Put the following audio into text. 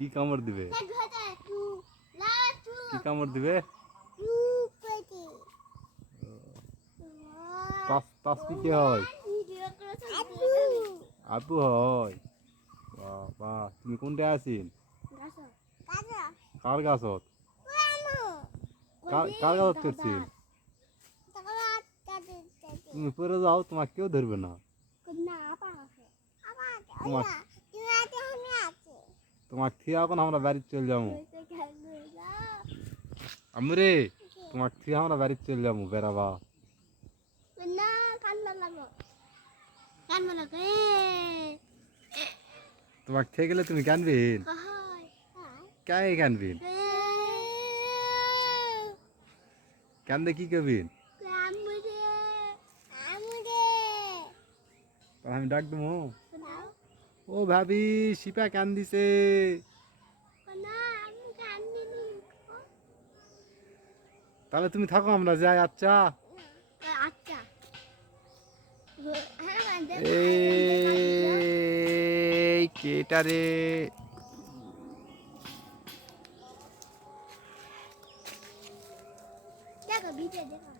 কি কামড় দিবে? কি কামড় দিবে? তাসপি কে হয়? আপু হয়। বাবা তুমি কোনটা আছিস? কার গাছত? কার গাছত চড়ছিল? তুমি পরে যাও, তোমাকে কেউ ধরবে না। তোমাকে থিয়ে এখন আমরা বাড়ি চলে যাবো। আমরে তোমাকে থিয়ে আমরা বাড়ি চলে যাবো বেড়াবা। তোমাকে থেকে গেলে তুমি কানবিন? কে কানবিন? কান্দে কি করবিন? আমি ডাক দেবো। ও ভাবি শিপা কান্দিছে। তাহলে তুমি থাকো, আমরা যাই। আচ্ছা এই কেটা রে? দেখো ভিডিও দেখো।